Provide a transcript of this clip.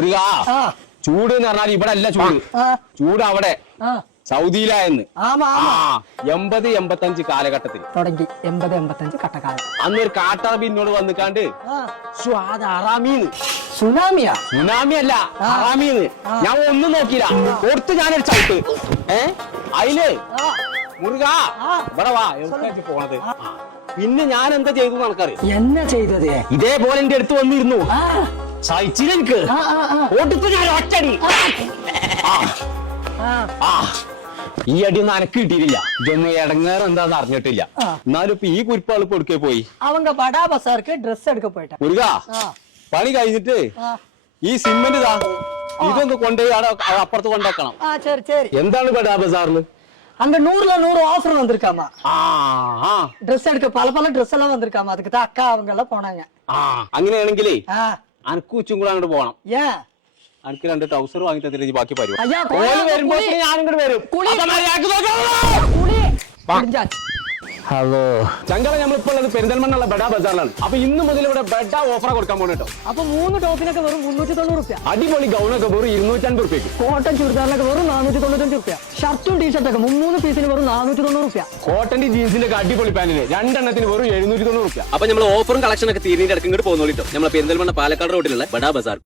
മുരുക ചൂട് എന്ന് പറഞ്ഞാൽ ഇവിടെ അല്ല ചൂട്, ചൂട് അവിടെ സൗദിയിലായെന്ന്. 80-85 കാലഘട്ടത്തിൽ തുടങ്ങി 80-85 കട്ടക്കാലം. അന്നൊരു കാട്ടാ പിന്നോട് വന്നിക്കാണ്ട് സുനാമിയാ? സുനാമി അല്ല, ഹറാമീന്ന്. ഞാൻ ഒന്നും നോക്കിയില്ല, കൊടുത്ത് ഞാനൊരു ചവിട്ട്. അതില് മുരുക ഇവിടെ വാ, എവിടേക്ക് പോണത്? പിന്നെ ഞാൻ എന്താ ചെയ്തു നടക്കറിയാം? എന്നാ ചെയ്തത്? ഇതേപോലെ എന്റെ അടുത്ത് വന്നിരുന്നു, സഹിച്ചില്ല എനിക്ക്. കൊടുത്ത് ഞാൻ ഒറ്റടി. ഈ അടിയൊന്നും അനക്ക് കിട്ടിയിട്ടില്ല, ഇതൊന്നും ഇടങ്ങേറ് എന്താന്ന് അറിഞ്ഞിട്ടില്ല. എന്നാലും ഇപ്പൊ ഈ കുരിപ്പാള് കൊടുക്കേ പോയി. அவங்க படா பசாருக்கு ட்ரெஸ் எடுக்க போயிட்டான். മുരുക പണി കഴിഞ്ഞിട്ട് ഈ സിമെന്റ് ഇതൊന്ന് കൊണ്ടുപോയി അപ്പുറത്ത് കൊണ്ടാക്കണം. சரி சரி. എന്താണ് ബഡാ ബസാറിന്? அங்க 100ல 100 ஆஃபர் வந்திருக்காமா. ட்ரெஸ் எடுக்க പല ட்ரெஸ் എല്ലാം വന്നിരിക്കാമ. அதுக்கு தான் அக்கா அவங்க எல்லாம் போனாங்க. അങ്ങനെയാണെങ്കിലേ അനക്ക് ഉച്ചും കൂടെ അങ്ങോട്ട് പോണം. ஏன்? എനിക്ക് 2 ട്രൗസർ വാങ്ങി തന്നിട്ട് ബാക്കി പരിപാടി. വരുമ്പോ ഞാൻ ഇങ്ങോട്ട് വരും. ഹലോ ചങ്കല, നമ്മളിപ്പോ ഉള്ളത് പെരിന്തൽമണ്ണുള്ള ബഡാ ബസാറിലാണ്. അപ്പൊ ഇന്ന് മുതൽ ഇവിടെ ബഡാ ഓഫർ കൊടുക്കാൻ പോകണം കേട്ടോ. അപ്പൊ 3 ടോപ്പിനൊക്കെ വെറും 390 രൂപ. അടിപൊളി ഗൗണൊക്കെ വെറും 250 രൂപയ്ക്ക്. കോട്ടൺ ചുരിദാറിനൊക്കെ വെറും 495 രൂപ. ഷർട്ടും ടീഷർട്ടൊക്കെ 3 പീസിന് വെറും 490 രൂപ. കോട്ടന്റെ ജീൻസിന്റെ ഒക്കെ അടിപൊളി പാന്റിന് 2 എണ്ണത്തിന് വെറും 790 രൂപ. അപ്പൊ നമ്മൾ ഓഫറും കളക്ഷൻ ഒക്കെ തീരുന്നതിന്റെ ഇടയ്ക്ക് ഇങ്ങോട്ട് പോകുന്നോളിട്ടോ. നമ്മളെ പെരിന്തൽമണ്ണ പാലക്കാട് റോഡിലുള്ള ബഡാ ബസാർ.